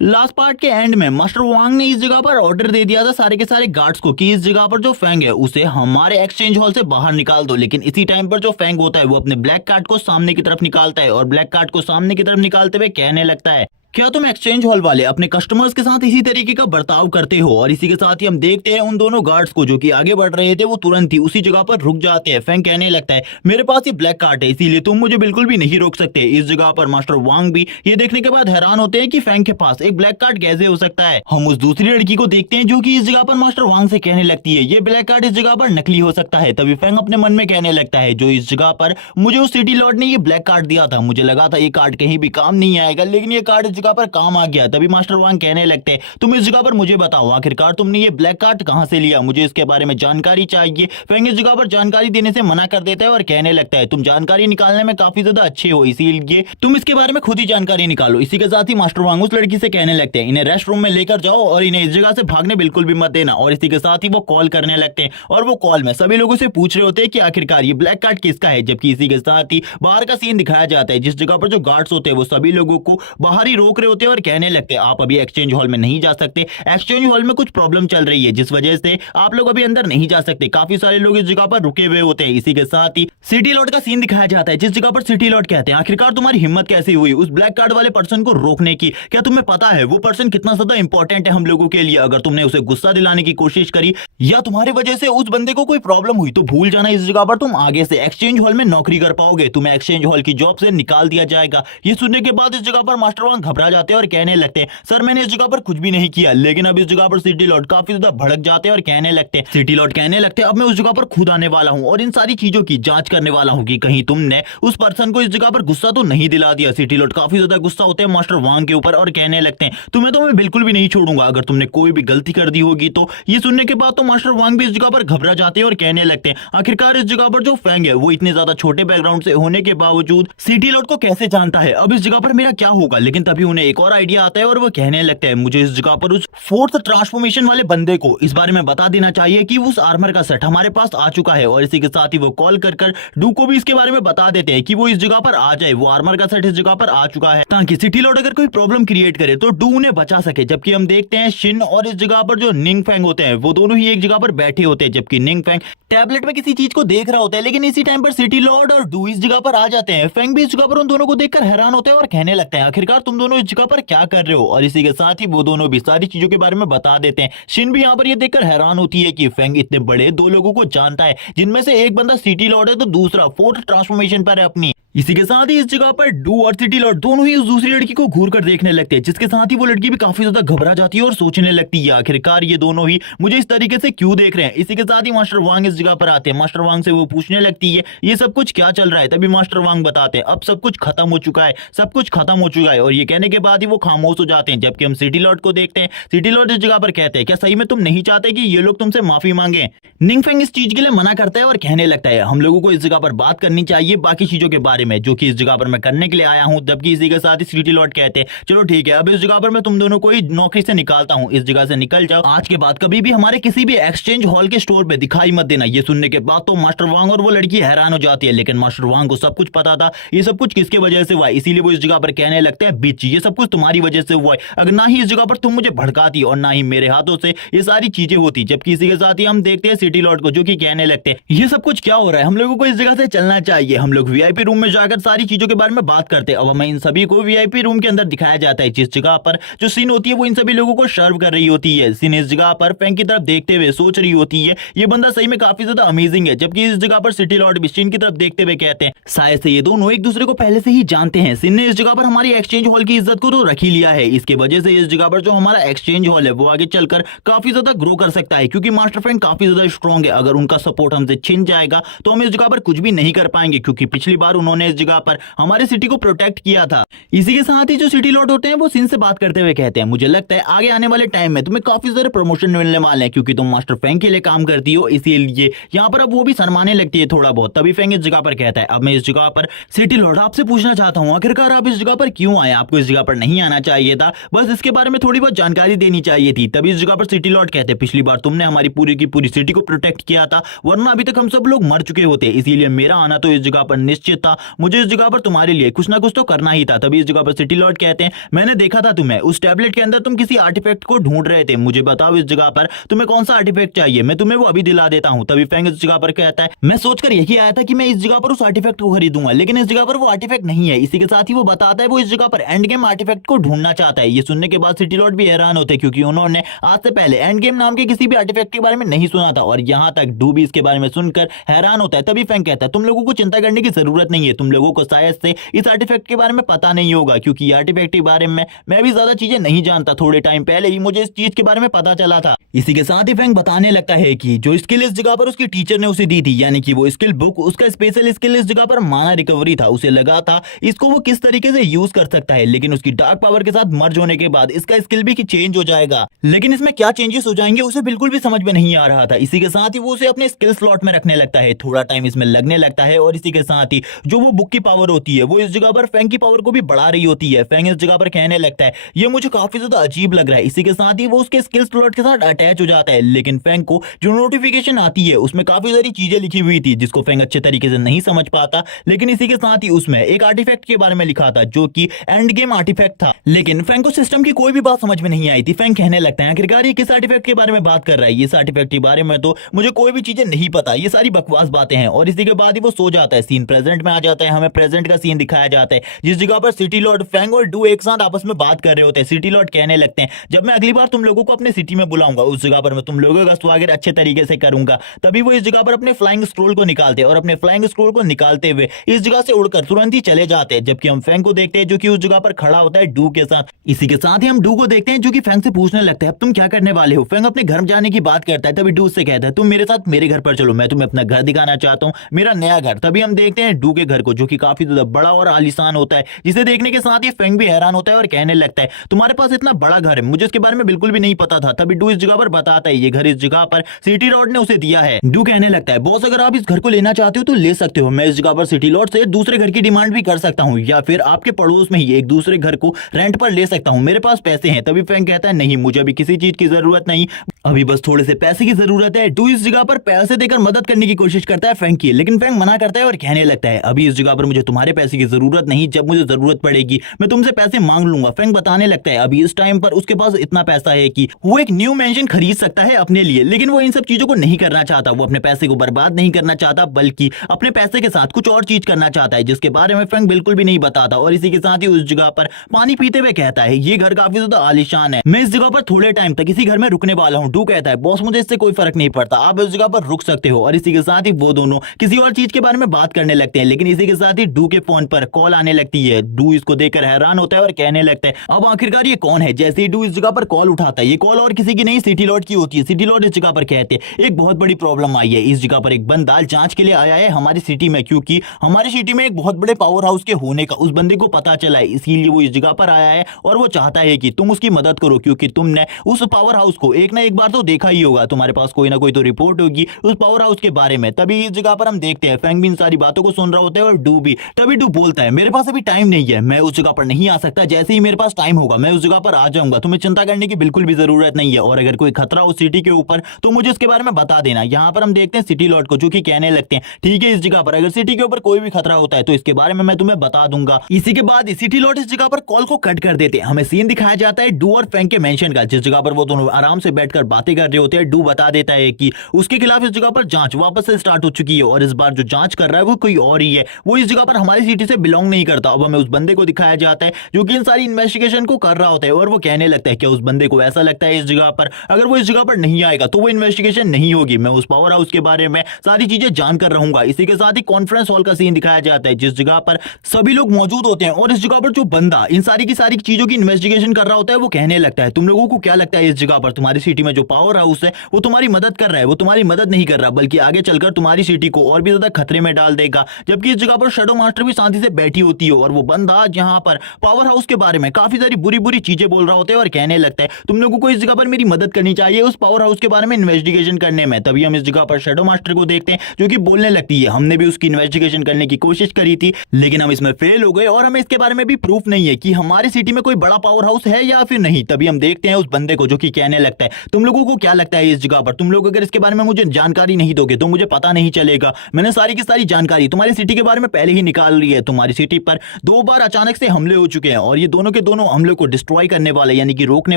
Last part के and में master वांग ने इस जगह पर ऑर्डर दे दिया था सारे के सारे गार्ड्स को कि इस जगह पर जो फैंग है उसे हमारे एक्सचेंज हॉल से बाहर निकाल दो। लेकिन इसी टाइम पर जो फैंग होता है वो अपने ब्लैक कार्ड को सामने की तरफ निकालता है और ब्लैक कार्ड को सामने की तरफ निकालते हुए कहने लगता है, क्या तुम एक्सचेंज हॉल वाले अपने कस्टमर्स के साथ इसी तरीके का बर्ताव करते हो? और इसी के साथ ही हम देखते हैं उन दोनों गार्ड्स को जो कि आगे बढ़ रहे थे वो तुरंत ही उसी जगह पर रुक जाते हैं। फैंग कहने लगता है, मेरे पास ये ब्लैक कार्ड है इसीलिए तुम मुझे बिल्कुल भी नहीं रोक सकते। इस जगह पर मास्टर वांग भी ये देखने के बाद हैरान होते हैं कि फैंग के पास एक ब्लैक कार्ड कैसे हो सकता है। हम उस दूसरी लड़की को देखते हैं जो कि इस जगह पर मास्टर वांग से कहने लगती है, ये ब्लैक कार्ड इस जगह पर नकली हो सकता है। तभी फैंग अपने मन में कहने लगता है, जो इस जगह पर मुझे उस सिटी लॉर्ड ने ये ब्लैक कार्ड दिया था, मुझे लगा था ये कार्ड कहीं भी काम नहीं आएगा, लेकिन ये कार्ड इस जगह पर काम आ गया। तभी मास्टर वांग कहने लगते हैं, तुम इस जगह पर मुझे बताओ आखिरकार तुमने ये ब्लैक कार्ड कहां से लिया, मुझे इसके बारे में जानकारी चाहिए। फैंग इस जगह पर जानकारी देने से मना कर देता है और कहने लगता है, तुम जानकारी निकालने में काफी ज्यादा अच्छे हो, इसीलिए तुम इसके बारे में खुद ही जानकारी निकालो। इसी के साथ ही मास्टर वांग उस लड़की से कहने लगते हैं, इन्हें रेस्ट रूम में लेकर जाओ और इन्हें इस जगह से भागने बिल्कुल भी मत देना। और इसी के साथ ही वो कॉल करने लगते हैं और वो कॉल में सभी लोगों से पूछ रहे होते हैं कि आखिरकार ये ब्लैक कार्ड किसका है। जबकि इसी के साथ ही बाहर का सीन दिखाया जाता है जिस जगह पर जो गार्ड्स होते हैं वो सभी लोगों को बाहर ही रोक रहे होते हैं और कहने लगते हैं, आप अभी एक्सचेंज हॉल में नहीं जा सकते, एक्सचेंज हॉल में कुछ प्रॉब्लम चल रही है जिस वजह से आप लोग अभी अंदर नहीं जा सकते। काफी सारे लोग इस जगह पर रुके हुए होते हैं। इसी के साथ ही सिटी लॉर्ड का सीन दिखाया जाता है जिस जगह पर सिटी लॉर्ड कहते हैं, आखिरकार तुम्हारी हिम्मत कैसी हुई उस ब्लैक कार्ड वाले पर्सन को रोकने की? क्या तुम्हें पता है वो पर्सन कितना ज्यादा इंपॉर्टेंट है हम लोगों के लिए? अगर तुमने उसे गुस्सा दिलाने की कोशिश करी या तुम्हारी वजह से उस बंदे को कोई प्रॉब्लम हुई तो भूल जाना, इस जगह पर तुम आगे से एक्सचेंज हॉल में नौकरी कर पाओगे, तुम्हें एक्सचेंज हॉल की जॉब से निकाल दिया जाएगा। ये सुनने के बाद इस जगह पर मास्टर वांग घबरा जाते हैं और कहने लगते हैं, सर मैंने इस जगह पर कुछ भी नहीं किया। लेकिन अब इस जगह पर सिटी लॉर्ड काफी ज्यादा भड़क जाते हैं और कहने लगते हैं, सिटी लॉर्ड कहने लगते हैं, अब मैं उस जगह पर खुद आने वाला हूं और इन सारी चीजों की जांच करने वाला हूं कि कहीं तुमने उस पर्सन को इस जगह पर गुस्सा तो नहीं दिला दिया। सिटी लॉर्ड काफी ज्यादा गुस्सा होते हैं मास्टर वांग के ऊपर और कहने लगते हैं, तुम्हें तो मैं बिल्कुल भी नहीं छोड़ूंगा अगर तुमने कोई भी गलती कर दी होगी तो। ये सुनने के बाद तो मास्टर वांग भी इस जगह पर घबरा जाते हैं और कहने लगते हैं, आखिरकार इस जगह पर जो फैंग है वो इतने ज्यादा छोटे बैकग्राउंड से होने के बावजूद सिटी लॉर्ड को कैसे जानता है, अब इस जगह पर मेरा क्या होगा? लेकिन तभी उन्हें एक और आइडिया आता है और वो कहने लगता है, मुझे इस जगह पर उस फोर्थ ट्रांसफॉर्मेशन वाले बंदे को इस बारे में बता देना चाहिए कि उस आर्मर का सेट हमारे पास आ चुका है। और इसी के साथ ही वो कॉल कर डू को भी इसके बारे में बता देते हैं कि वो इस जगह पर आ जाए, वो आर्मर का सेट इस जगह पर आ चुका है, ताकि सिटी लॉर्ड अगर कोई प्रॉब्लम क्रिएट करे तो डू उन्हें बचा सके। जबकि हम देखते हैं शिन और इस जगह पर जो निंग फैंग होते हैं वो दोनों ही एक जगह पर बैठे होते हैं, जबकि निंग फैंग टैबलेट में किसी चीज को देख रहा होता है। लेकिन इसी टाइम पर सिटी लॉर्ड और डू इस जगह पर आ जाते हैं। फैंग भी इस जगह पर उन दोनों को देखकर हैरान होते हैं और कहने लगता है, आखिरकार तुम दोनों इस जगह पर क्या कर रहे हो? और इसी के साथ ही वो दोनों भी सारी चीजों के बारे में बता देते हैं। शिन भी यहाँ पर ये देखकर हैरान होती है कि फैंग इतने बड़े दो लोगों को जानता है, जिनमें से एक बंदा सिटी लॉर्ड है तो दूसरा फोर्थ ट्रांसफॉर्मेशन पर है अपनी। इसी के साथ ही इस जगह पर डू और सिटी लॉर्ड दोनों ही उस दूसरी लड़की को घूर कर देखने लगते हैं, जिसके साथ ही वो लड़की भी काफी ज्यादा घबरा जाती है और सोचने लगती है, आखिरकार ये दोनों ही मुझे इस तरीके से क्यों देख रहे हैं। इसी के साथ ही मास्टर वांग इस जगह पर आते हैं। मास्टर वांग से वो पूछने लगती है, ये सब कुछ क्या चल रहा है? तभी मास्टर वांग बताते हैं, अब सब कुछ खत्म हो चुका है, सब कुछ खत्म हो चुका है। और ये कहने के बाद ही वो खामोश हो जाते हैं। जबकि हम सिटी लॉर्ड को देखते हैं, सिटी लॉर्ड इस जगह पर कहते हैं, क्या सही में तुम नहीं चाहते कि ये लोग तुमसे माफी मांगे? निंग फैंग इस चीज के लिए मना करता है और कहने लगता है, हम लोगों को इस जगह पर बात करनी चाहिए बाकी चीजों के बारे में जो कि इस जगह मैं करने के लिए आया हूं। जबकि इसी के साथ ही सिटी लॉर्ड कहते हैं, चलो ठीक है, अब इस जगह पर मैं तुम दोनों को ही नौकरी से निकालता हूं, इस जगह से निकल जाओ, आज के बाद कभी भी हमारे किसी भी एक्सचेंज हॉल के स्टोर पे दिखाई मत देना। ये सुनने के बाद तो मास्टर वांग और वो लड़की हैरान हो जाती है। लेकिन मास्टर वांग को सब कुछ पता था ये सब कुछ किसके वजह से हुआ, इसीलिए वो इस जगह पर कहने लगते हैं, बिच ये सब कुछ तुम्हारी वजह से हुआ है, अगर ना ही इस जगह पर तुम मुझे भड़काती और ना ही मेरे हाथों से ये सारी चीजें होती। जबकि इसी के साथ ही हम देखते हैं सिटी लॉर्ड को जो कि कहने लगते हैं, ये सब कुछ क्या हो रहा है, हम लोगों को इस जगह से चलना चाहिए, हम लोग वीआईपी रूम में जाकर सारी चीजों के बारे में बात करते हैं। अब हमें इन सभी को वीआईपी रूम के अंदर दिखाया जाता है, जिस जगह पर जो सीन होती है वो इन सभी लोगों को सर्व कर रही होती है। सीन इस जगह पर फैंग की तरफ देखते हुए सोच रही होती है, ये बंदा सही में काफी ज्यादा अमेजिंग है। जबकि इस जगह पर सिटी लॉर्ड भी सीन की तरफ देखते हुए कहते हैं, शायद से ये दोनों एक दूसरे को पहले से ही जानते हैं। सीन ने इस जगह पर हमारी एक्सचेंज हॉल की इज्जत को तो रख ही लिया है, इसके वजह से इस जगह पर जो हमारा एक्सचेंज हॉल है वो आगे चलकर काफी ज्यादा ग्रो कर सकता है, क्योंकि मास्टर फैंग काफी ज्यादा स्ट्रॉन्ग है। अगर उनका सपोर्ट हमसे छिन जाएगा तो हम इस जगह पर कुछ भी नहीं कर पाएंगे, क्योंकि पिछली बार उन्होंने इस जगह पर हमारे सिटी को प्रोटेक्ट किया था। इसी के साथ ही जो सिटी लॉर्ड होते हैं वो सिन से बात करते हुए कहते हैं, मुझे लगता है आगे आने वाले टाइम में तुम्हें काफी सारे प्रमोशन मिलने वाले हैं, क्योंकि तुम मास्टर फैंग के लिए काम करती हो, इसीलिए यहाँ पर अब वो भी शर्माने लगती है थोड़ा बहुत। तभी फैंग इस जगह पर कहता है, अब मैं इस जगह पर सिटी लॉर्ड आपसे पूछना चाहता हूँ, आखिरकार आप इस जगह पर क्यों आए? आपको इस जगह पर नहीं आना चाहिए था, बस इसके बारे में थोड़ी बहुत जानकारी देनी चाहिए थी। तभी इस जगह पर सिटी लॉर्ड कहते हैं, पिछली बार तुमने हमारी पूरी की पूरी सिटी को प्रोटेक्ट किया था, वरना अभी तक हम सब लोग मर चुके होते, इसीलिए मेरा आना तो इस जगह पर निश्चित था। मुझे इस जगह पर तुम्हारे लिए कुछ ना कुछ तो करना ही था। तभी इस जगह पर सिटी लॉर्ड कहते हैं, मैंने देखा था तुम्हें उस टैबलेट के अंदर, तुम किसी आर्टिफैक्ट को ढूंढ रहे थे, मुझे बताओ इस जगह पर तुम्हें कौन सा आर्टिफैक्ट चाहिए, मैं तुम्हें वो अभी दिला देता हूँ। तभी फैंग इस जगह पर कहता है, मैं सोचकर यही आया था कि मैं इस जगह पर उस आर्टिफैक्ट को खरीदूंगा, लेकिन इस जगह पर वो आर्टिफैक्ट नहीं है। इसी के साथ ही वो बताता है वो इस जगह पर एंड गेम आर्टिफैक्ट को ढूंढना चाहता है। ये सुनने के बाद सिटी लॉर्ड भी हैरान होते हैं, क्योंकि उन्होंने आज से पहले एंड गेम नाम के किसी भी आर्टिफैक्ट के बारे में नहीं सुना था, और यहाँ तक डू भी इसके बारे में सुनकर हैरान होता है। तभी फैंग कहता है, तुम लोगों को चिंता करने की जरूरत नहीं है, तुम लोगों को शायद से इस आर्टिफैक्ट के बारे में पता नहीं होगा, क्योंकि आर्टिफैक्ट के बारे में मैं भी ज्यादा चीजें नहीं जानता, थोड़े टाइम पहले ही मुझे इस चीज के बारे में पता चला था। इसी के साथ ही फैंग बताने लगता है कि जो स्किल इस जगह पर उसकी टीचर ने उसे दी थी, यानी कि वो स्किल बुक, उसका स्पेशल स्किल इस जगह पर माना रिकवरी था। उसे लगा था इसको वो किस तरीके से यूज कर सकता है, लेकिन उसकी डार्क पावर के साथ मर्ज होने के बाद इसका स्किल भी चेंज हो जाएगा, लेकिन इसमें क्या चेंजेस हो जाएंगे उसे बिल्कुल भी समझ में नहीं आ रहा था। इसी के साथ ही वो उसे अपने स्किल स्लॉट में रखने लगता है, थोड़ा टाइम इसमें लगने लगता है, और इसी के साथ ही जो वो बुक की पावर होती है वो इस जगह पर फैंग की पावर को भी बढ़ा रही होती है। फैंग इस जगह पर कहने लगता है, ये मुझे काफी ज्यादा अजीब लग रहा है। इसी के साथ ही वो उसके स्किल स्लॉट के साथ अटैच हो जाता है, लेकिन फैंग को जो नोटिफिकेशन आती है उसमें काफी सारी चीजें लिखी हुई थी, जिसको फैंग अच्छे तरीके से नहीं समझ पाता। लेकिन इसी के साथ ही उसमें एक आर्टिफैक्ट के बारे में लिखा था, जो कि एंड गेम आर्टिफैक्ट था, लेकिन फैंग को सिस्टम की कोई भी बात समझ में नहीं आई थी। फैंग कहने लगता है, आखिरकार ये किस आर्टिफैक्ट के बारे में बात कर रहा है, इस आर्टिफैक्ट के बारे में तो मुझे कोई भी चीजें नहीं पता, ये सारी बकवास बातें हैं। और इसी के बाद ही वो सो जाता है। सीन प्रेजेंट में आ जाता है, हमें प्रेजेंट का सीन दिखाया जाता है, जिस जगह पर सिटी लॉर्ड, फैंग और डू एक साथ आपस में बात कर रहे होते हैं। सिटी लॉर्ड कहने लगते हैं, जब मैं अगली बार तुम लोगों को अपने सिटी में बुलाऊंगा, उस जगह पर मैं तुम लोगों का स्वागत अच्छे तरीके से करूंगा। तभी वो इस जगह पर अपने फ्लाइंग स्क्रोल को निकालते हैं, और अपने फ्लाइंग स्क्रोल को निकालते हुए इस जगह से उड़कर तुरंत ही चले जाते हैं। जबकि हम फैंग को देखते हैं, जो कि उस जगह पर खड़ा होता है डू के साथ। इसी के साथ ही हम डू को देखते हैं, जो कि फैंग से पूछने लगता है, अब तुम क्या करने वाले हो। फैंग अपने घर जाने की बात करता है, तभी डू से कहता है, तुम मेरे साथ मेरे घर पर चलो, मैं तुम्हें अपना घर दिखाना चाहता हूँ, मेरा नया घर। तभी हम देखते हैं डू के घर को, जो कि काफी ज्यादा बड़ा और आलीशान होता है, जिसे देखने के साथ ही फैंग भी हैरान होता है और कहने लगता है, तुम्हारे पास इतना बड़ा घर है, मुझे इसके बारे में बिल्कुल भी नहीं पता था। तभी डू इस जगह पर बताता है, ये घर इस जगह पर सिटी लॉर्ड ने उसे दिया है। डू कहने लगता है, बॉस अगर आप इस घर को लेना चाहते हो तो ले सकते हो, मैं इस जगह पर सिटी लॉर्ड से दूसरे घर की डिमांड भी कर सकता हूँ, या फिर आपके पड़ोस में ही एक दूसरे घर को रेंट पर ले सकता हूँ, मेरे पास पैसे हैं। तभी फैंग कहता है, नहीं मुझे अभी किसी चीज की जरूरत नहीं, अभी बस थोड़े से पैसे की जरूरत है। डू इस जगह पर पैसे देकर मदद करने की कोशिश करता है फैंग की, लेकिन फैंग मना करता है और कहने लगता है, अभी इस जगह पर मुझे तुम्हारे पैसे की जरूरत नहीं, जब मुझे जरूरत पड़ेगी मैं तुमसे पैसे मांग लूंगा। फैंग बताने लगता है, अभी इस टाइम पर उसके पास इतना पैसा है कि वो एक न्यू मेंशन खरीद सकता है अपने लिए, लेकिन वो इन सब चीजों को नहीं करना चाहता। वो अपने पैसे को बर्बाद नहीं करना चाहता, बल्कि अपने पैसे के साथ कुछ और चीज करना चाहता है, जिसके बारे में फैंग बिल्कुल भी नहीं बताता। और इसी के साथ ही उस जगह पर पानी पीते हुए कहता है, ये घर काफी ज्यादा आलीशान है, मैं इस जगह पर थोड़े टाइम तक इसी घर में रुकने वाला हूँ। डू कहता है, बॉस मुझे इससे कोई फर्क नहीं पड़ता, आप इस जगह पर रुक सकते हो। और इसी के साथ ही वो दोनों किसी और चीज के बारे में बात करने लगते हैं, लेकिन इसी के साथ ही डू के फोन पर कॉल आने लगती है। डू इसको देखकर हैरान होता है और कहने लगता है, अब आखिरकार ये कौन है। जैसे ही डू इस जगह पर कॉल उठाता है, ये कॉल और किसी की नहीं सिटी लॉर्ड की होती है। सिटी लॉर्ड इस जगह पर कहते हैं, एक बहुत बड़ी प्रॉब्लम आई है, इस जगह पर एक बंदा जांच के लिए आया है हमारी सिटी में, क्योंकि हमारी सिटी में एक बहुत बड़े पावर हाउस के होने का उस बंदे को पता चला है, इसीलिए वो इस जगह पर आया है और वो चाहता है कि तुम उसकी मदद करो, क्योंकि तुमने उस पावर हाउस को एक ना एक बार तो देखा ही होगा, तुम्हारे पास कोई ना कोई तो रिपोर्ट होगी उस पावर हाउस के बारे में। तभी इस जगह पर हम देखते हैं फैंग भी इन सारी बातों को सुन रहा होता है और डू भी। तभी डू बोलता है, मेरे पास अभी टाइम नहीं है, मैं उस जगह पर नहीं आ सकता, जैसे ही मेरे पास टाइम होगा मैं उस जगह पर आ जाऊंगा, तुम्हें चिंता करने की बिल्कुल भी जरूरत नहीं है, और अगर कोई खतरा हो सिटी के ऊपर तो मुझे इसके बारे में बता देना। यहाँ पर हम देखते हैं सिटी लॉर्ड को, जो कि कहने लगते हैं, ठीक है, इस जगह पर अगर सिटी के ऊपर कोई भी खतरा होता है तो इसके बारे में मैं तुम्हें बता दूंगा। इसी के बाद सिटी लॉर्ड इस जगह पर कॉल को कट कर देते हैं। हमें सीन दिखाया जाता है डू और फैंग के मेंशन का, जिस जगह पर वो दोनों आराम से बैठकर बातें कर रहे होते हैं। डू बता देता है कि उसके खिलाफ इस जगह पर जांच वापस से स्टार्ट हो चुकी है, और इस बार जो जांच कर रहा है वो कोई और ही है, वो इस जगह पर हमारी सिटी से बिलोंग नहीं करता। अब हमें उस बंदे को दिखाया जाता है जो कि इन सारी इन्वेस्टिगेशन को कर रहा होता है, और वो कहने लगता है कि उस बंदे को ऐसा लगता है इस जगह पर अगर वो इस जगह पर नहीं आएगा तो वो इन्वेस्टिगेशन नहीं होगी, मैं उस पावर हाउस के बारे में सारी चीजें जानकर रहूंगा। इसी के साथ ही कॉन्फ्रेंस हॉल का सीन दिखाया जाता है, जिस जगह पर सभी लोग मौजूद होते हैं, और इस जगह पर जो बंदा इन सारी की सारी चीजों की इन्वेस्टिगेशन कर रहा होता है वो कहने लगता है, तुम लोगों को क्या लगता है इस जगह पर तुम्हारी सिटी में जो पावर हाउस है वो तुम्हारी मदद कर रहा है, वो तुम्हारी मदद नहीं कर रहा, बल्कि आगे चलकर तुम्हारी सिटी को और भी ज्यादा खतरे में डाल देगा। जबकि इस जगह पर शैडो मास्टर भी शांति से बैठी होती है, और वो बंदा यहाँ पर पावर हाउस के बारे में काफी सारी बुरी बुरी चीजें बोल रहा होता है और कहने लगता है, तुम लोगों को इस जगह पर मेरी मदद करनी चाहिए उस पावर हाउस के बारे में इन्वेस्टिगेशन करने में। तभी हम इस जगह पर शैडो मास्टर को देखते हैं, जो कि बोलने लगती है, हमने भी उसकी इन्वेस्टिगेशन करने की कोशिश करी थी, लेकिन हम इसमें फेल हो गए, और हमें इसके बारे में भी प्रूफ नहीं है कि हमारी सिटी में कोई बड़ा पावर हाउस है या फिर नहीं। तभी हम देखते हैं उस बंदे को, जो कि कहने लगता है, तुम लोगों को क्या लगता है इस जगह पर तुम लोग अगर इसके बारे में मुझे जानकारी नहीं दोगे तो मुझे पता नहीं चलेगा, मैंने सारी की सारी जानकारी तुम्हारी सिटी के बारे में पहले ही निकाल रही है। तुम्हारी सिटी पर 2 बार अचानक से हमले हो चुके हैं और ये दोनों के दोनों हमले को डिस्ट्रॉय करने वाला यानी कि रोकने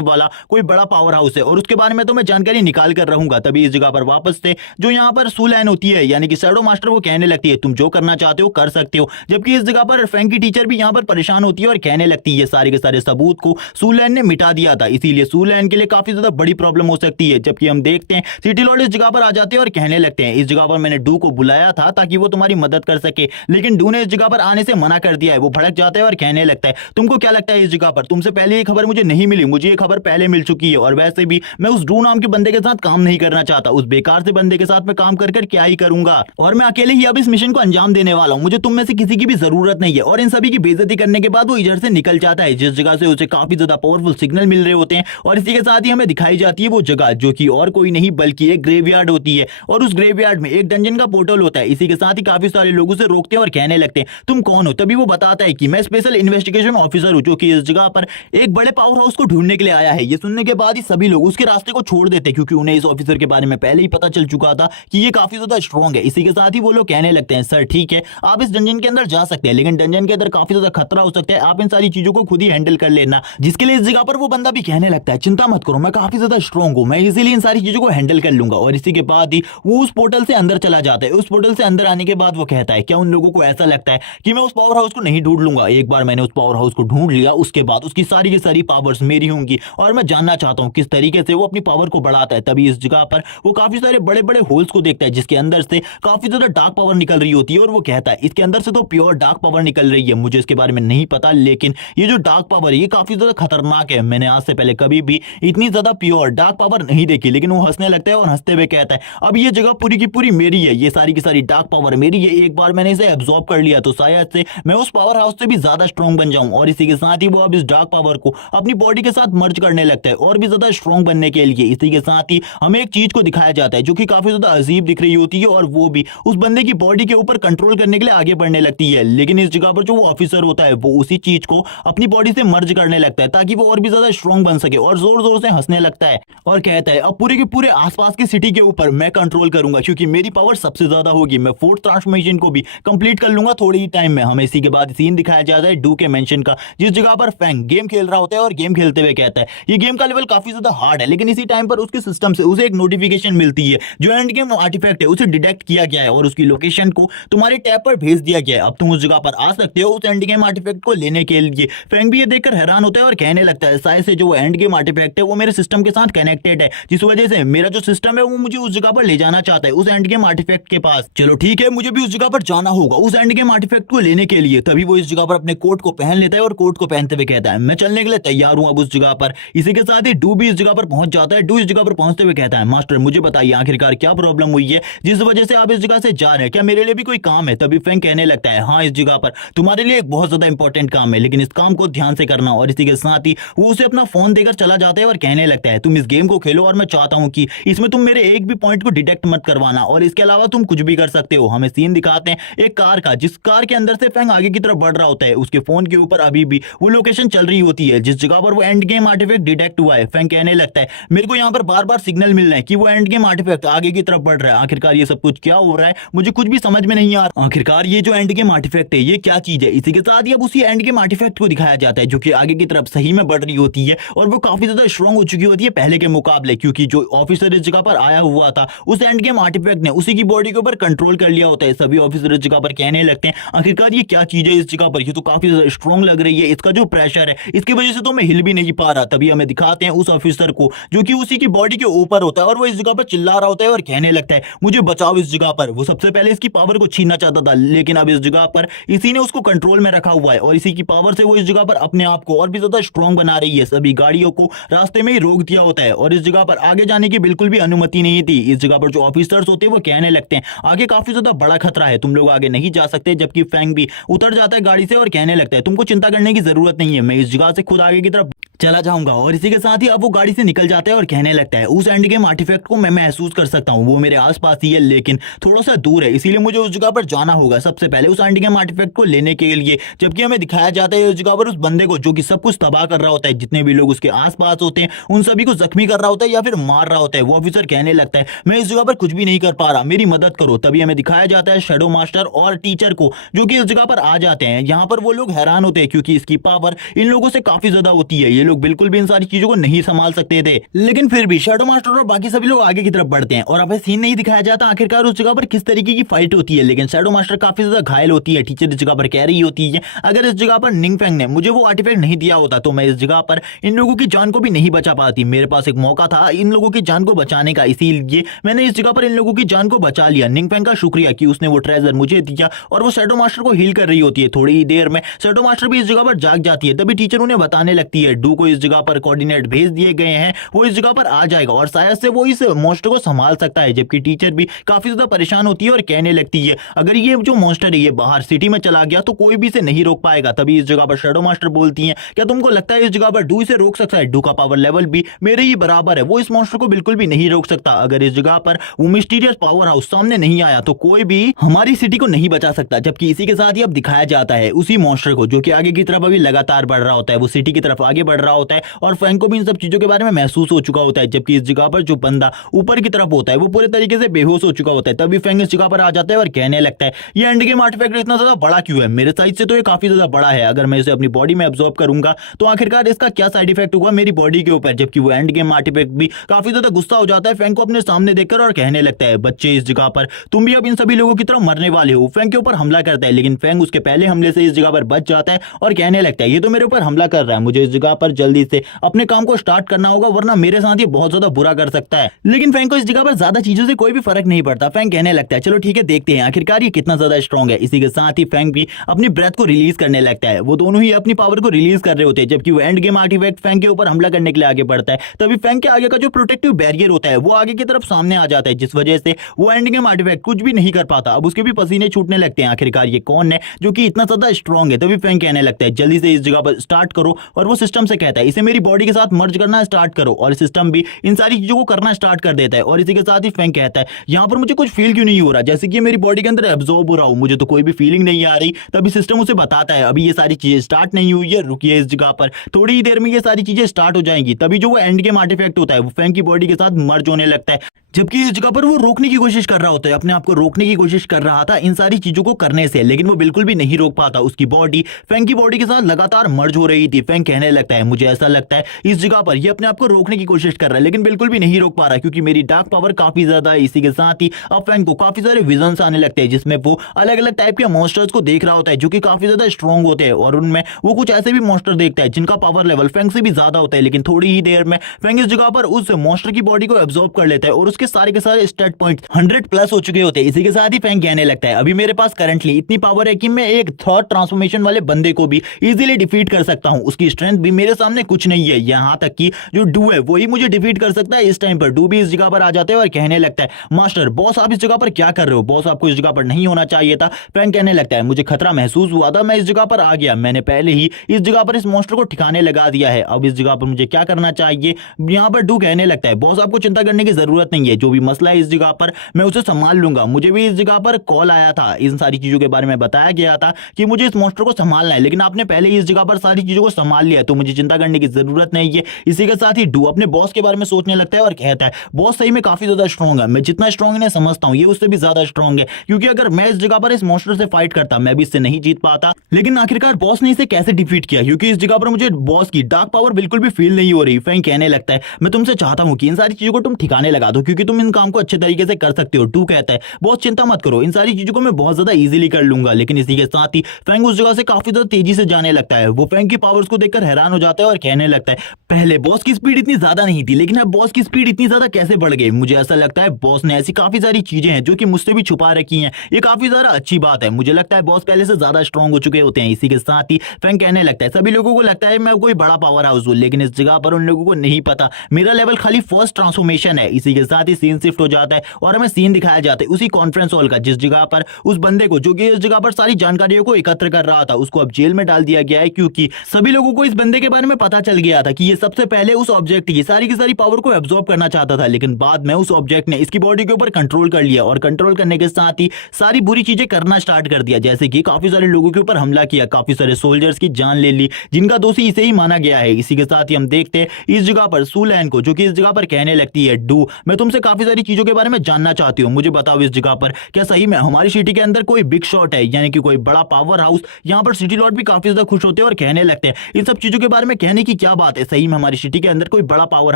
वाला कोई बड़ा पावर हाउस है और उसके बारे में तो मैं जानकारी निकाल कर रहूंगा। तभी इस जगह पर वापस से जो यहाँ पर सुलैन होती है यानी कि शैडो मास्टर वो कहने लगती है तुम जो करना चाहते हो कर सकते हो। जबकि इस जगह पर फैंग की टीचर भी यहाँ पर परेशान होती है और कहने लगती है सारे के सारे सबूत को सुलैन ने मिटा दिया था, इसीलिए सुलैन के लिए काफी ज्यादा बड़ी प्रॉब्लम हो सकती है। जबकि हम देखते हैं सिटी लॉर्ड इस जगह पर आ जाते हैं और कहने लगते हैं इस जगह पर मैंने डू को बुलाया था ताकि वो तुम्हारी मदद कर सके, लेकिन डू ने इस जगह पर आने से मना कर दिया है। वो भड़क जाता है और कहने लगता है तुमको क्या लगता है इस जगह पर तुमसे पहले ये खबर मुझे नहीं मिली, मुझे ये खबर पहले मिल चुकी है और वैसे भी मैं उस डू नाम के बंदे के साथ काम नहीं करना चाहता, उस बेकार से बंदे के साथ मैं काम कर क्या ही करूंगा और मैं अकेले ही अब इस मिशन को अंजाम देने वाला हूं, मुझे तुम में से किसी की भी जरूरत नहीं है। और इन सभी की बेइज्जती करने के बाद वो इधर से निकल जाता है जिस जगह से उसे काफी ज्यादा पावरफुल सिग्नल मिल रहे होते हैं और इसी के साथ ही हमें दिखाई जाती है वो जगह जो कि और कोई नहीं बल्कि एक ग्रेवयार्ड होती है और उस ग्रेवयार्ड में एक डंजन का पोर्टल होता है। इसी के साथ ही काफी सारे लोग उसे रोकते हैं और कहने लगते हैं तुम कौन हो। तभी वो बताता है कि मैं स्पेशल इन्वेस्टिगेशन ऑफिसर हूं जो कि इस जगह पर एक बड़े पावर हाउस को ढूंढने के लिए आया है। ये सुनने के बाद ही सभी लोग उसके रास्ते को छोड़ देते हैं क्योंकि उन्हें इस ऑफिसर के बारे में पहले ही पता चल चुका था कि ये काफी ज्यादा स्ट्रॉन्ग है। इसी के साथ ही वो लोग कहने लगते हैं सर ठीक है आप इस डंजन के अंदर जा सकते हैं, लेकिन डंजन के अंदर काफी ज्यादा खतरा हो सकता है, आप इन सारी चीजों को खुद ही हैंडल कर लेना। जिसके लिए इस जगह पर वो बंदा भी कहने लगता है चिंता मत करो मैं काफी ज्यादा स्ट्रॉन्ग हूं, मैं इसीलिए इन सारी चीजों को हैंडल कर लूंगा। और इसी के बाद ही वो उस पोर्टल से अंदर चला जाता है। उस पोर्टल से अंदर आने के बाद वो कहता है क्या उन लोगों को ऐसा लगता है कि मैं उस पावर हाउस को नहीं ढूंढ लूंगा, एक बार मैंने उस पावर हाउस को ढूंढ लिया उसके बाद उसकी सारी की सारी पावर्स मेरी होंगी और मैं जानना चाहता हूं किस तरीके से वो अपनी पावर को बढ़ाता है। तभी इस जगह पर वो काफी सारे बड़े बड़े होल्स को देखता है जिसके अंदर से काफी ज्यादा डार्क पावर निकल रही होती है और वो कहता है इसके अंदर से तो प्योर डार्क पावर निकल रही है, मुझे इसके बारे में नहीं पता लेकिन ये जो डार्क पावर है ये काफी ज्यादा खतरनाक है, मैंने आज से पहले कभी भी इतनी ज्यादा प्योर डार्क पावर नहीं देखी। लेकिन वो हंसने लगता है और हंसते हुए कहता है अब ये जगह पूरी की पूरी मेरी है, ये सारी की सारी डार्क पावर मेरी है, एक बार मैंने इसे एब्जॉर्ब कर लिया तो शायद से मैं उस पावर हाउस से भी ज्यादा स्ट्रॉन्ग बन जाऊं। और इसी के साथ ही वो अब इस डार्क पावर को अपनी बॉडी के साथ मर्ज करने लगता है और भी ज्यादा स्ट्रॉन्ग बनने के लिए। इसी के साथ ही हमें एक चीज को दिखाया जाता है जो कि काफी ज्यादा अजीब दिख रही होती है और वो भी उस बंदे की बॉडी के ऊपर कंट्रोल करने के लिए आगे बढ़ने लगती है। लेकिन इस जगह पर जो वो ऑफिसर होता है वो उसी चीज को अपनी बॉडी से मर्ज करने लगता है ताकि वो और भी ज्यादा स्ट्रॉन्ग बन सके और जोर जोर से हंसने लगता है और कहता है अब पूरे के पूरे आसपास की सिटी के ऊपर मैं कंट्रोल करूंगा क्योंकि मेरी पावर सबसे ज्यादा होगी, मैं फोर्थ ट्रांसफॉर्मेशन को भी कंप्लीट कर लूंगा थोड़ी ही टाइम में। हमें इसी के बाद सीन दिखाया जाता है डू के मेंशन का जिस जगह पर फैंग गेम खेल रहा होता है और गेम खेलते हुए कहता है ये गेम का लेवल काफी ज्यादा हार्ड है, लेकिन इसी टाइम पर उसके सिस्टम से उसे एक नोटिफिकेशन मिलती है जो एंड गेम आर्टिफैक्ट है उसे डिटेक्ट किया गया है और उसकी लोकेशन को तुम्हारे टैब पर भेज दिया गया है। अब तुम उस जगह पर आ सकते हो उस एंड गेम आर्टिफैक्ट को लेने के लिए। फैंग भी ये देखकर हैरान होता है और कहने लगता है शायद से जो एंड गेम आर्टिफैक्ट है वो मेरे सिस्टम के साथ कनेक्टेड है जिस वजह से मेरा जो सिस्टम है वो मुझे उस जगह पर ले जाना चाहता है उस एंड गेम आर्टिफैक्ट के पास। चलो ठीक है मुझे भी उस जगह पर जाना होगा उस एंड गेम आर्टिफैक्ट को लेने के लिए। तभी वो इस जगह पर अपने कोट को पहन लेता है और कोट को पहनते हुए कहता है मैं चलने के लिए तैयार हूं अब उस जगह पर। इसी के साथ ही डू भी इस जगह पर पहुंच जाता है। डू इस जगह पर पहुंचते हुए कहता है मास्टर मुझे बताइए आखिरकार क्या प्रॉब्लम हुई है जिस वजह से आप इस जगह से जा रहे हैं, क्या मेरे लिए भी कोई काम है। तभी फैंग कहने लगता है हाँ इस जगह पर तुम्हारे लिए एक बहुत ज्यादा इंपॉर्टेंट काम है लेकिन इस काम को ध्यान से करना। और इसी के साथ ही वो उसे अपना फोन देकर चला जाता है और कहने लगता है तुम इस गेम को खेलो और मैं चाहता हूं कि इसमें तुम मेरे एक भी पॉइंट को डिटेक्ट मत करवाना और इसके अलावा तुम कुछ भी कर सकते हो। हमें सीन दिखाते हैं एक कार का जिस कार के अंदर से फैंग आगे की तरफ बढ़ रहा होता है, उसके फोन के ऊपर अभी भी वो लोकेशन चल रही होती है जिस जगह पर वो एंड गेम आर्टिफैक्ट डिटेक्ट हुआ है। फैंग कहने लगता है मेरे को यहाँ पर बार बार सिग्नल मिल रहे हैं कि वो एंड गेम आर्टिफैक्ट आगे की तरफ बढ़ रहा है, आखिरकार ये सब कुछ क्या हो रहा है मुझे कुछ भी समझ में नहीं आ रहा, आखिरकार ये जो एंड गेम आर्टिफैक्ट है ये क्या चीज है। इसी के साथ ही अब उसी एंड गेम आर्टिफैक्ट को दिखाया जाता है जो कि आगे की तरफ सही में बढ़ रही होती है और वो काफी ज्यादा स्ट्रॉन्ग हो चुकी होती है पहले के मुकाबले, क्योंकि जो ऑफिसर इस जगह पर आया हुआ था उस एंड गेम आर्टिफैक्ट ने उसी की बॉडी के ऊपर कंट्रोल कर लिया होता है। सभी ऑफिसर इस जगह पर कहने लगते हैं आखिरकार ये क्या चीज है इस जगह पर, ये तो काफी ज्यादा स्ट्रॉन्ग लग रही है, इसका जो प्रेशर है इसकी वजह से तो मैं हिल भी नहीं पा रहा। तभी हमें दिखाते हैं उस ऑफिसर को जो कि उसी की बॉडी के ऊपर होता है और वो इस जगह पर चिल्ला रहा होता है और कहने लगता है मुझे बचाओ इस जगह पर। वो सबसे पहले इसकी पावर को छीनना चाहता था लेकिन अब इस जगह पर इसी ने उसको कंट्रोल में रखा हुआ है और इसी की पावर से वो इस जगह पर अपने आप को और भी ज्यादा स्ट्रॉन्ग बना रही है। सभी गाड़ियों को रास्ते में ही रोक दिया होता है और इस जगह पर आगे जाने की बिल्कुल भी अनुमति नहीं थी। इस जगह पर जो ऑफिसर्स होते हैं वो कहने लगते हैं आगे काफी ज्यादा बड़ा खतरा है, तुम लोग आगे नहीं जा सकते। जबकि फैंग भी उतर जाता है गाड़ी से और कहने लगता है तुमको चिंता करने की जरूरत नहीं है, मैं इस जगह से खुद आगे की तरफ चला जाऊंगा। और इसी के साथ ही अब वो गाड़ी से निकल जाता है और कहने लगता है उस एंड गेम आर्टिफैक्ट को मैं महसूस कर सकता हूँ, वो मेरे आसपास ही है लेकिन थोड़ा सा दूर है, इसीलिए मुझे उस जगह पर जाना होगा सबसे पहले उस एंड गेम आर्टिफैक्ट को लेने के लिए। जबकि हमें दिखाया जाता है उस जगह पर उस बंदे को जो कि सब कुछ तबाह कर रहा होता है, जितने भी लोग उसके आसपास होते हैं उन सभी को जख्मी कर रहा होता है या फिर मार रहा होता है। वो ऑफिसर कहने लगता है मैं इस जगह पर कुछ भी नहीं कर पा रहा, मेरी मदद करो। तभी हमें दिखाया जाता है शैडो मास्टर और टीचर को जो कि इस जगह पर आ जाते हैं। यहाँ पर वो लोग हैरान होते हैं क्योंकि इसकी पावर इन लोगों से काफी ज्यादा होती है, ये लोग बिल्कुल भी इन सारी चीजों को नहीं संभाल सकते थे। लेकिन फिर भी शैडो मास्टर और बाकी सभी लोग आगे की तरफ बढ़ते हैं और अब सीन नहीं दिखाया जाता आखिरकार उस जगह पर किस तरीके की फाइट होती है। लेकिन शैडो मास्टर काफी ज्यादा घायल होती है, टीचर इस जगह पर कह रही होती है अगर इस जगह पर निंगफेंग ने मुझे वो आर्टिफैक्ट नहीं दिया होता तो मैं इस जगह पर इन लोगों की जान को भी नहीं बचा पाती। मेरे पास एक मौका था इन लोगों की जान को बचाने का, इसीलिए मैंने इस जगह पर इन लोगों की जान को बचा लिया। निंगफेंग का शुक्रिया कि उसने वो ट्रेजर मुझे दिया। और वो शैडो मास्टर को हील कर रही होती है। थोड़ी ही देर में शैडो मास्टर भी इस जगह पर जाग जाती है। तभी टीचर उन्हें बताने लगती है डू को इस जगह पर कोऑर्डिनेट भेज दिए गए हैं, वो इस जगह पर आ जाएगा और शायद से वो इस मॉन्स्टर को संभाल सकता है। जबकि टीचर भी काफी ज्यादा परेशान होती है और कहने लगती है अगर ये जो मॉन्स्टर है ये बाहर सिटी में चला गया तो कोई भी इसे नहीं रोक पाएगा। तभी इस जगह पर शैडो मास्टर बोलती है क्या तुमको लगता है इस जगह पर डू इसे रोक सकता है? डू का पावर लेवल भी मेरे ही बराबर है, वो इस मॉन्स्टर को बिल्कुल भी नहीं रोक सकता। अगर इस जगह पर वो मिस्टीरियस पावर हाउस सामने नहीं आया तो कोई भी हमारी सिटी को नहीं बचा सकता। जबकि इसी के साथ ही अब दिखाया जाता है उसी मॉन्स्टर को जो कि आगे की तरफ अभी लगातार बढ़ रहा होता है, वो सिटी की तरफ आगे बढ़ रहा होता है और फैंग को भी इन सब चीजों के बारे में महसूस हो चुका होता है। जबकि इस जगह पर जो बंदा ऊपर की तरफ होता है वो पूरे तरीके से बेहोश हो चुका होता है। तभी फैंग इस जगह पर आ जाता है और कहने लगता है ये एंड गेम आर्टिफैक्ट इतना ज्यादा बड़ा क्यों है? मेरे साइज से तो ये काफी ज्यादा बड़ा है, अगर मैं इसे अपनी बॉडी में एब्जॉर्ब करूंगा तो आखिरकार इसका क्या साइड इफेक्ट होगा मेरी बॉडी के ऊपर। जबकि वो एंड गेम आर्टिफैक्ट भी काफी ज्यादा गुस्सा हो जाता है फैंग को अपने सामने देखकर और कहने लगता है बच्चे इस जगह पर तुम भी अब इन सभी लोगों की तरह मरने वाले हो। फैंग के ऊपर हमला करता है लेकिन फैंग उसके पहले हमले से इस जगह पर बच जाता है और कहने लगता है ये तो मेरे ऊपर हमला कर रहा है, मुझे इस जगह पर जल्दी से अपने काम को स्टार्ट करना होगा वरना मेरे साथ ये बहुत ज्यादा बुरा कर सकता है। लेकिन फैंग को इस जगह पर ज्यादा चीजों से कोई भी फर्क नहीं पड़ता। फैंग कहने लगता है चलो ठीक है देखते हैं आखिरकार ये कितना ज्यादा स्ट्रॉन्ग है। इसी के साथ ही फैंग भी अपनी ब्रेथ को रिलीज करने लगता है, वो दोनों ही अपनी पावर को रिलीज कर रहे होते हैं। जबकि वो एंड गेम आर्टिफैक्ट फैंग के ऊपर हमला करने के लिए आगे बढ़ता है। तभी फैंग के आगे का जो प्रोटेक्टिव बैरियर होता है वो आगे की तरफ सामने आ जाता है जिस वजह से वो एंड गेम आर्टिफैक्ट कुछ भी नहीं कर पाता। अब उसके भी पसीने छूटने लगते हैं, आखिरकार ये कौन है जो कि इतना ज्यादा स्ट्रॉन्ग है। तभी फैंग कहने लगता है जल्दी से इस जगह पर स्टार्ट करो और वो सिस्टम से कहता है इसे मेरी बॉडी के साथ मर्ज करना स्टार्ट करो और सिस्टम भी इन सारी चीजों को करना स्टार्ट कर देता है। और इसी के साथ ही फैंग कहता है यहाँ पर मुझे कुछ फील क्यों नहीं हो रहा, जैसे कि मेरी बॉडी के अंदर एब्जॉर्ब हो रहा हूँ, मुझे तो कोई भी फीलिंग नहीं आ रही। तभी सिस्टम उसे बताता है अभी ये सारी चीजें स्टार्ट नहीं हुई है, रुकिए इस जगह पर, थोड़ी ही देर में ये सारी चीजें स्टार्ट हो जाएंगी। तभी जो वो एंड गेम आर्टिफैक्ट होता है वो फैंग की बॉडी के साथ मर्ज होने लगता है। जबकि इस जगह पर वो रोकने की कोशिश कर रहा होता है, अपने आप को रोकने की कोशिश कर रहा था इन सारी चीजों को करने से, लेकिन वो बिल्कुल भी नहीं रोक पाता। उसकी बॉडी फैंग की बॉडी के साथ लगातार मर्ज हो रही थी। फैंग कहने लगता है मुझे ऐसा लगता है इस जगह पर ये अपने आप को रोकने की कोशिश कर रहा है लेकिन बिल्कुल भी नहीं रोक पा रहा क्योंकि मेरी डार्क पावर काफी ज्यादा है। इसी के साथ ही अब फैंग को काफी सारे विजन्स आने लगते हैं जिसमें वो अलग अलग टाइप के मॉन्स्टर्स को देख रहा होता है जो कि काफी ज्यादा स्ट्रॉन्ग होते हैं और उनमें वो कुछ ऐसे भी मॉन्स्टर देखता है जिनका पावर लेवल फैंग से भी ज्यादा होता है। लेकिन थोड़ी ही देर में फैंग इस जगह पर उस मॉन्स्टर की बॉडी को एब्जॉर्ब कर लेता है और उसके सारे के सारे स्टैट पॉइंट 100 प्लस हो चुके होते हैं। इसी के साथ ही फैंग कहने लगता है अभी मेरे पास करंटली इतनी पावर है कि मैं एक थॉट ट्रांसफॉर्मेशन वाले बंदे को भी इजीली डिफीट कर सकता हूं। उसकी स्ट्रेंथ भी मेरे सामने कुछ नहीं है, यहां तक कि जो डू है वही मुझे डिफीट कर सकता है। इस टाइम पर डू भी इस जगह पर आ जाते हैं और कहने लगता है मास्टर बॉस आप इस जगह पर क्या कर रहे हो, बॉस आपको इस जगह पर नहीं होना चाहिए था। फैंग कहने लगता है मुझे खतरा महसूस हुआ था, मैं इस जगह पर आ गया, मैंने पहले ही इस जगह पर इस मॉन्स्टर को ठिकाने लगा दिया है, अब इस जगह पर मुझे क्या करना चाहिए। यहां पर डू कहने लगता है बॉस आपको चिंता करने की जरूरत नहीं है, जो भी मसला है इस जगह पर मैं उसे संभाल लूंगा। मुझे भी इस जगह पर कॉल आया था, इन सारी चीजों के बारे में बताया गया था कि मुझे इस मॉन्स्टर को संभालना है, लेकिन आपने पहले ही इस जगह पर सारी चीजों को संभाल लिया तो मुझे चिंता करने की जरूरत नहीं है। इसी के साथ ही डू अपने बॉस के बारे में सोचने लगता है और कहता है बॉस सही में काफी ज्यादा स्ट्रॉन्ग है, मैं जितना स्ट्रॉन्ग इन्हें समझता हूं ये उससे भी ज्यादा स्ट्रॉन्ग है, क्योंकि अगर मैं इस जगह पर इस मॉन्स्टर से फाइट करता मैं भी इससे नहीं जीत पाता। लेकिन आखिरकार बॉस ने इसे कैसे डिफीट किया, क्योंकि इस जगह पर मुझे बॉस की डार्क पावर बिल्कुल भी फील नहीं हो रही। फैंग कहने लगता है मैं तुमसे चाहता हूं कि इन सारी चीजों को तुम ठिकाने लगा दो क्योंकि तुम इन काम को अच्छे तरीके से कर सकते हो। डू कहता है बॉस चिंता मत करो, इन सारी चीजों को मैं बहुत ज्यादा इजीली कर लूंगा। लेकिन इसी के साथ ही फैंग उस जगह से काफी ज्यादा तेजी से जाने लगता है। वो फैंग की पावर्स को देखकर हैरान हो जाता है और कहने लगता है पहले बॉस की स्पीड इतनी ज्यादा नहीं थी लेकिन अब बॉस की स्पीड इतनी ज्यादा कैसे बढ़ गई। मुझे ऐसा लगता है बॉस ने ऐसी काफी सारी चीजें हैं जो कि मुझसे भी छुपा रखी हैं, ये काफी ज्यादा अच्छी बात है। मुझे लगता है बॉस पहले से ज्यादा स्ट्रॉन्ग हो चुके होते हैं। इसी के साथ ही फैंग कहने लगता है सभी लोगों को लगता है मैं कोई बड़ा पावर हाउस हूं, लेकिन इस जगह पर उन लोगों को नहीं पता मेरा लेवल खाली फर्स्ट ट्रांसफॉर्मेशन है। इसी के साथ साथ ही सीन शिफ्ट हो जाता है और हमें सीन दिखाया जाता है उसी कॉन्फ्रेंस हॉल का, जिस जगह पर उस बंदे को जो कि इस जगह पर सारी जानकारियों को एकत्र कर रहा था, उसको अब जेल में डाल दिया गया है, क्योंकि सभी लोगों को इस बंदे के बारे में पता चल गया था कि ये सबसे पहले उस ऑब्जेक्ट की सारी पावर को एब्जॉर्ब करना चाहता था, लेकिन बाद में उस ऑब्जेक्ट ने इसकी बॉडी के ऊपर कंट्रोल कर लिया और कंट्रोल करने के साथ ही सारी बुरी चीजें करना स्टार्ट कर दिया, जैसे कि काफी सारे लोगों के ऊपर हमला किया, काफी सारे सोल्जर्स की जान ले ली, जिनका दोषी इसे ही माना गया है। इसी के साथ ही हम देखते हैं इस जगह पर सुलैन को, जो कि इस जगह पर कहने लगती है, डू मैं तुमसे काफी सारी चीजों के बारे में जानना चाहती हूँ, मुझे बताओ इस जगह पर क्या सही में हमारी सिटी के अंदर कोई बिग शॉट है, यानी कि कोई बड़ा पावर हाउस। यहाँ पर सिटी लॉर्ड भी काफी ज्यादा खुश होते हैं और कहने लगते हैं इन सब चीजों के बारे में कहने की क्या बात है, सही में हमारी सिटी के अंदर कोई बड़ा पावर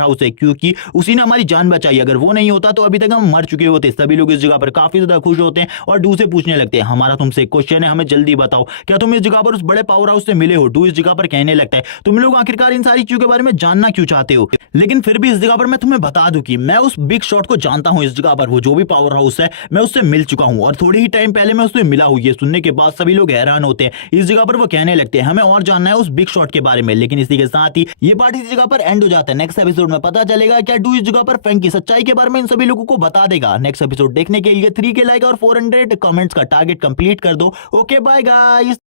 हाउस है, क्योंकि उसी ने हमारी जान बचाई, अगर वो नहीं होता तो अभी तक हम मर चुके होते। सभी लोग इस जगह पर काफी ज्यादा खुश होते हैं और डू से पूछने लगते हैं, हमारा तुमसे क्वेश्चन है, हमें जल्दी बताओ, क्या तुम इस जगह पर उस बड़े पावर हाउस से मिले हो? डू इस जगह पर कहने लगता है, तुम लोग आखिरकार इन सारी चीजों के बारे में जानना क्यों चाहते हो? लेकिन फिर भी इस जगह पर मैं तुम्हें बता दूं कि मैं उस बिग शॉट को जानता हूं, इस जगह पर वो जो भी पावर हाउस है मैं उससे मिल चुका हूं और थोड़े ही टाइम पहले मैं उससे मिला हूं। ये सुनने के बाद सभी लोग हैरान होते हैं। इस जगह पर वो कहने लगते हैं, हमें और जानना है उस बिग शॉट के बारे में। लेकिन इसी के साथ ही ये पार्ट इस जगह पर एंड हो जाता है। नेक्स्ट एपिसोड में पता चलेगा क्या डू इस जगह पर फैंग की सच्चाई के बारे में इन सभी लोगों को बता देगा। नेक्स्ट एपिसोड देखने के लिए 3 के लाइक और 400 कमेंट्स का टारगेट कंप्लीट कर दो। Okay bye guys.